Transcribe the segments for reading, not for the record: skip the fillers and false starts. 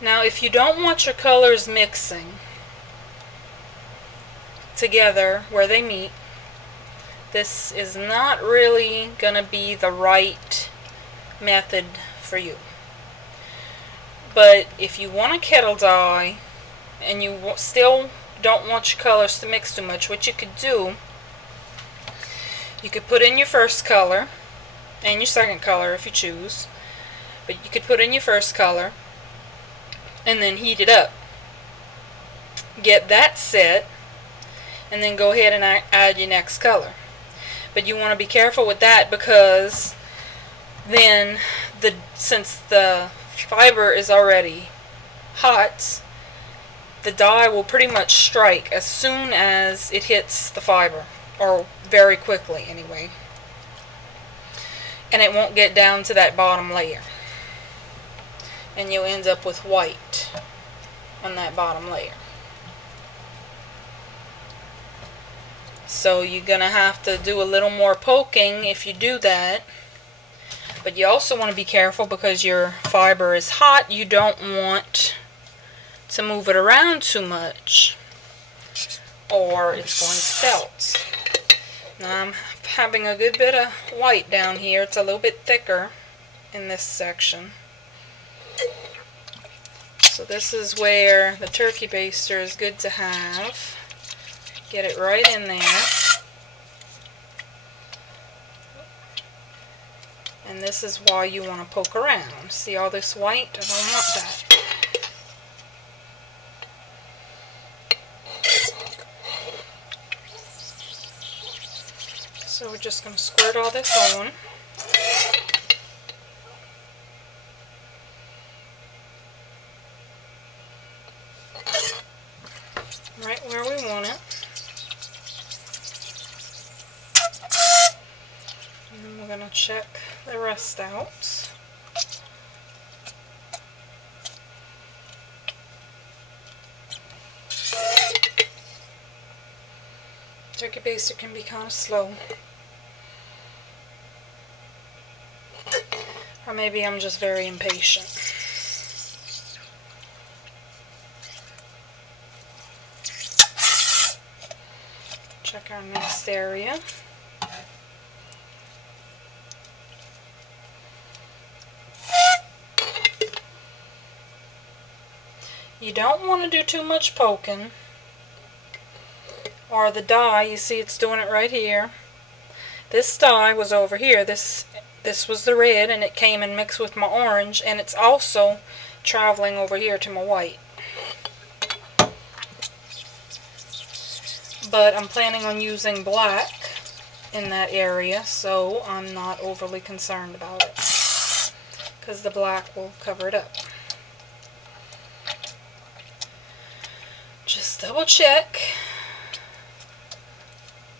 Now if you don't want your colors mixing together where they meet, this is not really going to be the right method for you. But if you want a kettle dye and you still don't want your colors to mix too much, what you could do, you could put in your first color and your second color if you choose, but you could put in your first color and then heat it up, get that set, and then go ahead and add your next color. But you want to be careful with that, because then since the fiber is already hot, the dye will pretty much strike as soon as it hits the fiber, or very quickly anyway, and it won't get down to that bottom layer, and you'll end up with white on that bottom layer. So you're gonna have to do a little more poking if you do that. But you also want to be careful, because your fiber is hot, you don't want to move it around too much, or it's going to spelt. Now I'm having a good bit of white down here. It's a little bit thicker in this section. So this is where the turkey baster is good to have. Get it right in there. And this is why you want to poke around. See all this white? I don't want that. So we're just going to squirt all this on. Right where we want it. And then we're going to check the rest out. Turkey baster can be kind of slow. Or maybe I'm just very impatient. Check our next area. You don't want to do too much poking, or the dye, you see it's doing it right here. This dye was over here. This was the red, and it came and mixed with my orange, and it's also traveling over here to my white. But I'm planning on using black in that area, so I'm not overly concerned about it, because the black will cover it up. Just double check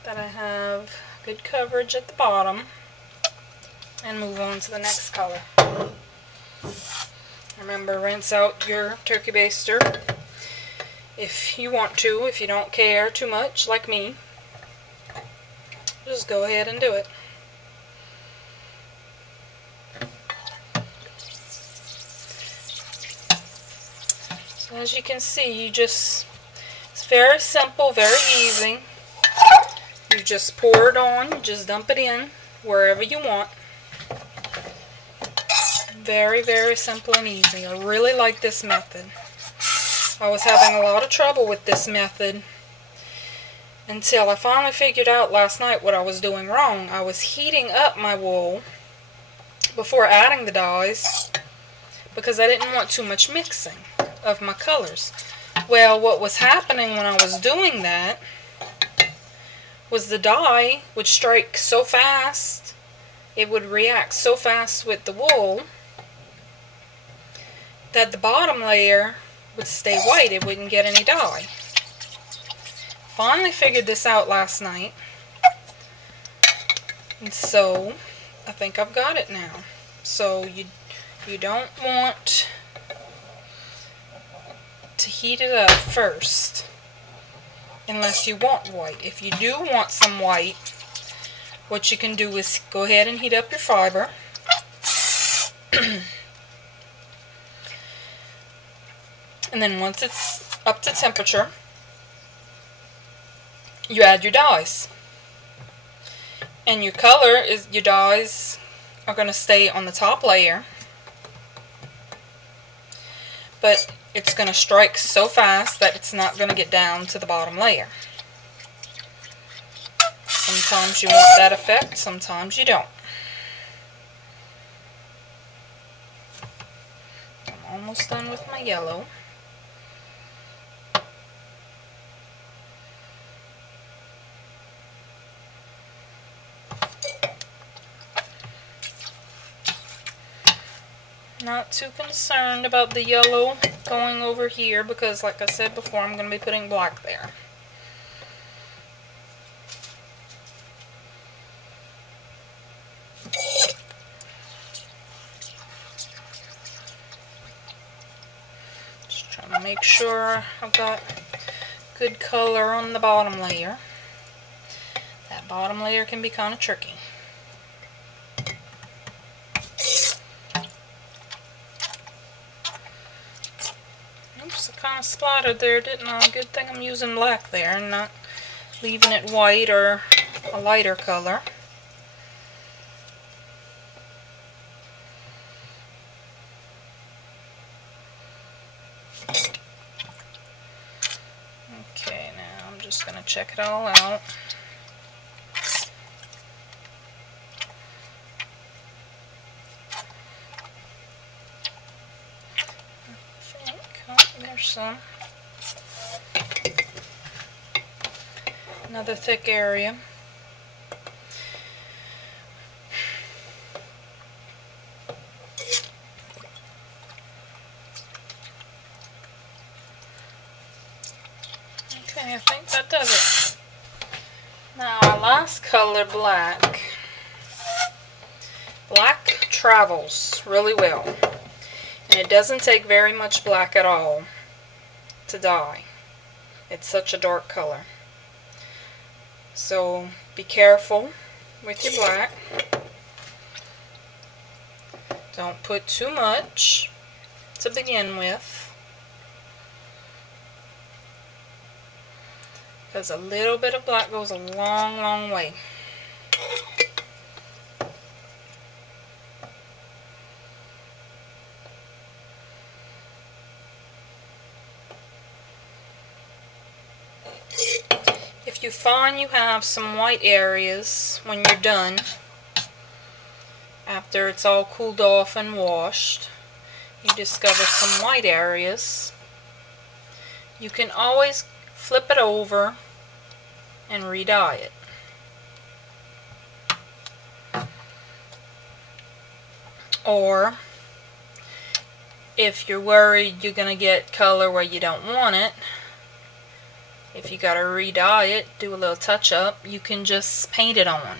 that I have good coverage at the bottom, and move on to the next color. Remember, rinse out your turkey baster if you want to. If you don't care too much, like me, just go ahead and do it. So as you can see, it's very simple, very easy. You just pour it on, you just dump it in wherever you want. Very, very simple and easy. I really like this method. I was having a lot of trouble with this method until I finally figured out last night what I was doing wrong. I was heating up my wool before adding the dyes, because I didn't want too much mixing of my colors. Well, what was happening when I was doing that was the dye would strike so fast, it would react so fast with the wool, that the bottom layer would stay white. It wouldn't get any dye. Finally figured this out last night, and so I think I've got it now. So you don't want to heat it up first unless you want white. If you do want some white, what you can do is go ahead and heat up your fiber. And then once it's up to temperature, you add your dyes. And your dyes are going to stay on the top layer, but it's going to strike so fast that it's not going to get down to the bottom layer. Sometimes you want that effect, sometimes you don't. I'm almost done with my yellow. Not too concerned about the yellow going over here because, like I said before, I'm going to be putting black there. Just trying to make sure I've got good color on the bottom layer. That bottom layer can be kind of tricky. Oops, I kind of splattered there, didn't I? Good thing I'm using black there and not leaving it white or a lighter color. Okay, now I'm just going to check it all out. There's some. Another thick area. Okay, I think that does it. Now our last color, black. Black travels really well. And it doesn't take very much black at all to dye. It's such a dark color. So be careful with your black. Don't put too much to begin with, because a little bit of black goes a long, long way. If you find you have some white areas when you're done, after it's all cooled off and washed, you discover some white areas, you can always flip it over and re-dye it. Or if you're worried you're going to get color where you don't want it, if you got to re-dye it, do a little touch up, you can just paint it on.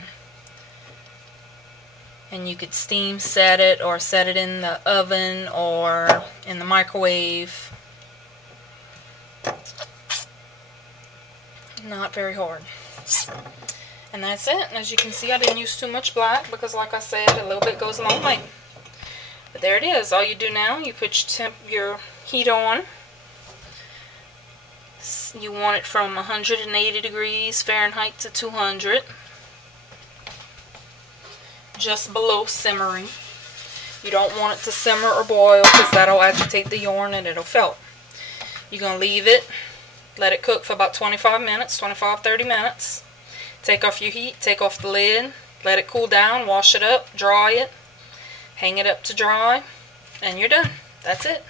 And you could steam set it or set it in the oven or in the microwave. Not very hard. And that's it. As you can see, I didn't use too much black because, like I said, a little bit goes a long way. But there it is. All you do now, you put your heat on. You want it from 180 degrees Fahrenheit to 200. Just below simmering. You don't want it to simmer or boil because that'll agitate the yarn and it'll felt. You're going to leave it, let it cook for about 25 minutes, 25-30 minutes. Take off your heat, take off the lid, let it cool down, wash it up, dry it, hang it up to dry, and you're done. That's it.